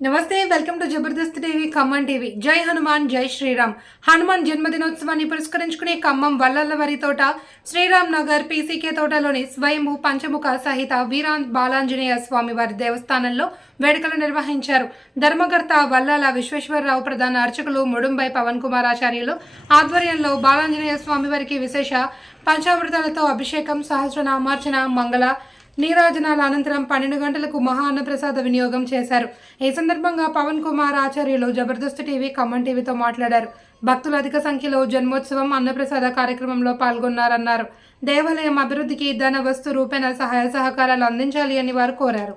నమస్తే welcome to Jabardasth TV Khammam TV. జై హనుమాన్ జై శ్రీరామ్. హనుమాన్ జన్మదినోత్సవాన్ని పురస్కరించుకునే ఖమ్మం వల్లల్లవరి తోట శ్రీరామ్ నగర్ పీసీకే తోటలోని స్వయంభూ పంచముఖ సహిత వీరాన్ బాలాంజనేయ స్వామివారి దేవస్థానంలో వేడుకలు నిర్వహించారు. ధర్మకర్త వల్లాల విశ్వేశ్వరరావు ప్రధాన అర్చకులు ముడుంబై పవన్ కుమార్ ఆచార్యులు ఆధ్వర్యంలో బాలాంజనేయ స్వామివారికి విశేష పంచామృతాలతో అభిషేకం సహస్రనామార్చన మంగళ నీరాజనాల అనంతరం పన్నెండు గంటలకు మహా అన్నప్రసాద వినియోగం చేశారు. ఈ సందర్భంగా పవన్ కుమార్ ఆచార్యులు జబర్దస్త్ టీవీ ఖమ్మం టీవీతో మాట్లాడారు. భక్తులు అధిక సంఖ్యలో జన్మోత్సవం అన్నప్రసాద కార్యక్రమంలో పాల్గొన్నారన్నారు. దేవాలయం అభివృద్ధికి ధన వస్తు రూపేణ సహాయ సహకారాలు అందించాలి అని వారు కోరారు.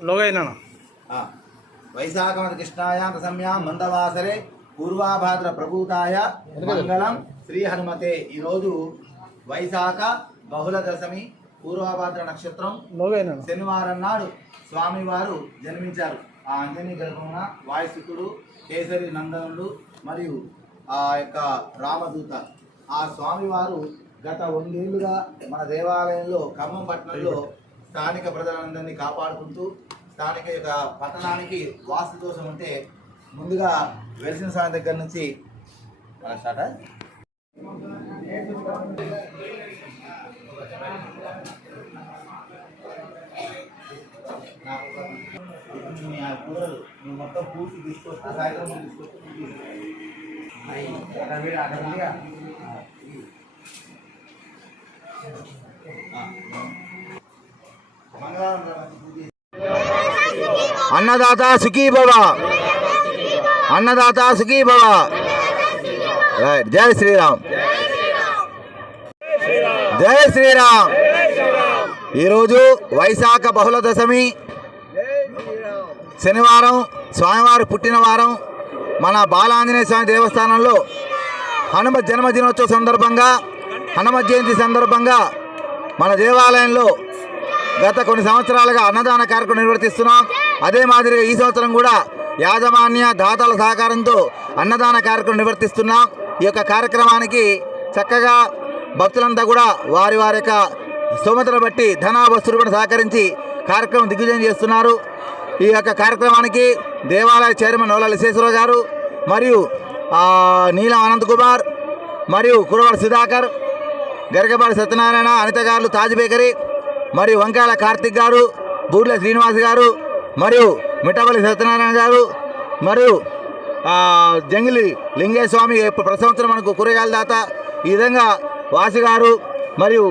లోగైనా ఆ, వైశాఖ మాస కృష్ణాయాం దశమ్యాం మందవాసరే పూర్వాభాద్ర ప్రభూతాయ మంగళం శ్రీ హనుమతే ఈరోజు వైశాఖ బహుళ దశమి పూర్వాభాద్ర నక్షత్రం. లోగైనా శనివారం నాడు స్వామివారు జన్మించారు. ఆ అంజనీ గర్భమున వాయుసుకుడు కేసరి నందనుడు మరియు ఆ యొక్క రామదూత. ఆ స్వామివారు గత వందేళ్ళుగా మన దేవాలయంలో ఖమ్మం పట్టణంలో స్థానిక ప్రజలందరినీ కాపాడుకుంటూ స్థానిక యొక్క పట్టణానికి వాస్తు దోషం ఉంటే ముందుగా వెలిసిన స్వామి దగ్గర నుంచి మన స్టార్ట్ కూరలు నువ్వు మొత్తం పూర్తి తీసుకొస్తే సాయంత్రం తీసుకొస్తే పూర్తి అన్నదాత సుఖీభవ అన్నదాత సుఖీభవ రైట్ జై శ్రీరామ్. జై శ్రీరామ్. ఈరోజు వైశాఖ బహుళ దశమి. శనివారం స్వామివారు పుట్టిన వారం. మన బాలాంజనేయ స్వామి దేవస్థానంలో హనుమ జన్మదినోత్సవ సందర్భంగా హనుమ జయంతి సందర్భంగా మన దేవాలయంలో గత కొన్ని సంవత్సరాలుగా అన్నదాన కార్యక్రమం నిర్వర్తిస్తున్నాం. అదే మాదిరిగా ఈ సంవత్సరం కూడా యాజమాన్య దాతల సహకారంతో అన్నదాన కార్యక్రమం నిర్వర్తిస్తున్నాం. ఈ యొక్క కార్యక్రమానికి చక్కగా భక్తులంతా కూడా వారి వారి యొక్క స్తోమతను బట్టి ధనాభస్తులు కూడా సహకరించి కార్యక్రమం దిగ్విజయం చేస్తున్నారు. ఈ యొక్క కార్యక్రమానికి దేవాలయ చైర్మన్ నోల విశ్వేశ్వరరావు గారు మరియు నీలం అనంత్ కుమార్ మరియు కురవాడ సుధాకర్ గరికపాటి సత్యనారాయణ అనిత గారు తాజ్ బేకరీ మరియు వంకాయల కార్తిక్ గారు బూర్ల శ్రీనివాస్ గారు మరియు మిఠాపల్లి సత్యనారాయణ గారు మరియు జంగిలి లింగేస్వామి ప్రతి సంవత్సరం మనకు కూరగాయల దాత. ఈ విధంగా వాసి గారు మరియు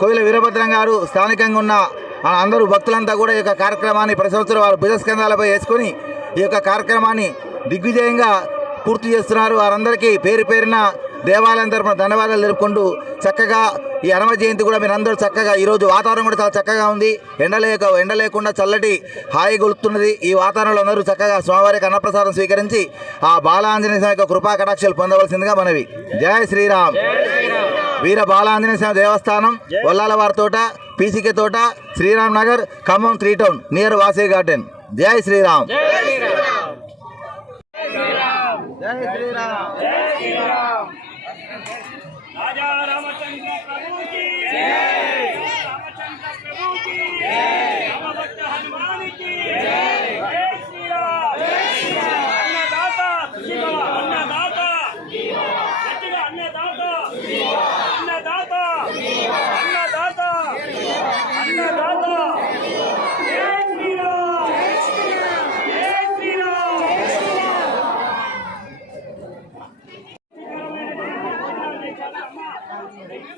కోయిల వీరభద్రం గారు స్థానికంగా ఉన్న ఆ అందరూ భక్తులంతా కూడా ఈ యొక్క కార్యక్రమాన్ని ప్రతి సంవత్సరం వారు భుజస్కంధాలపై వేసుకొని ఈ యొక్క కార్యక్రమాన్ని దిగ్విజయంగా పూర్తి చేస్తున్నారు. వారందరికీ పేరు పేరున దేవాలయం తరపున ధన్యవాదాలు తెలుపుకుంటూ చక్కగా ఈ హనుమ జయంతి కూడా మీరు అందరూ చక్కగా ఈరోజు వాతావరణం కూడా చాలా చక్కగా ఉంది. ఎండ లేక ఎండ లేకుండా చల్లటి హాయి గొలుతున్నది ఈ వాతావరణంలో అందరూ చక్కగా స్వామివారికి అన్నప్రసాదం స్వీకరించి ఆ బాలాంజనేయ స్వామి యొక్క కృపా కటాక్షలు పొందవలసిందిగా మనవి. జై శ్రీరామ్. వీర బాలాంజనేయ స్వామి దేవస్థానం వల్లాలవారి తోట పీసీకే తోట Sriram Nagar Khammam three town near వాసే garden. జై శ్రీరామ్. జై శ్రీరామ్. राजा रामचंद्र प्रभु की रामचंद्र प्रभु की राम भक्त हनुमान की श्री राम अन्नदाता अन्नदाता। अन्नदाता।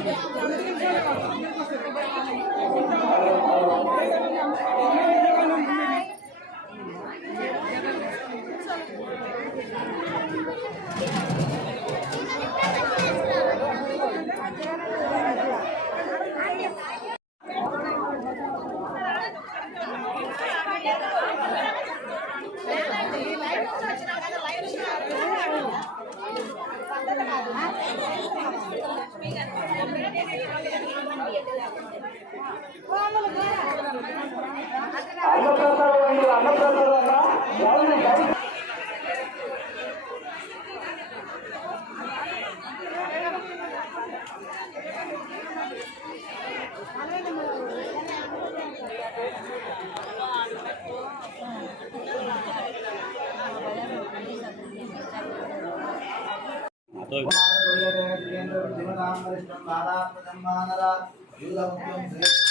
আমরা राम कृष्ण महाराज ब्रह्मानराज You love.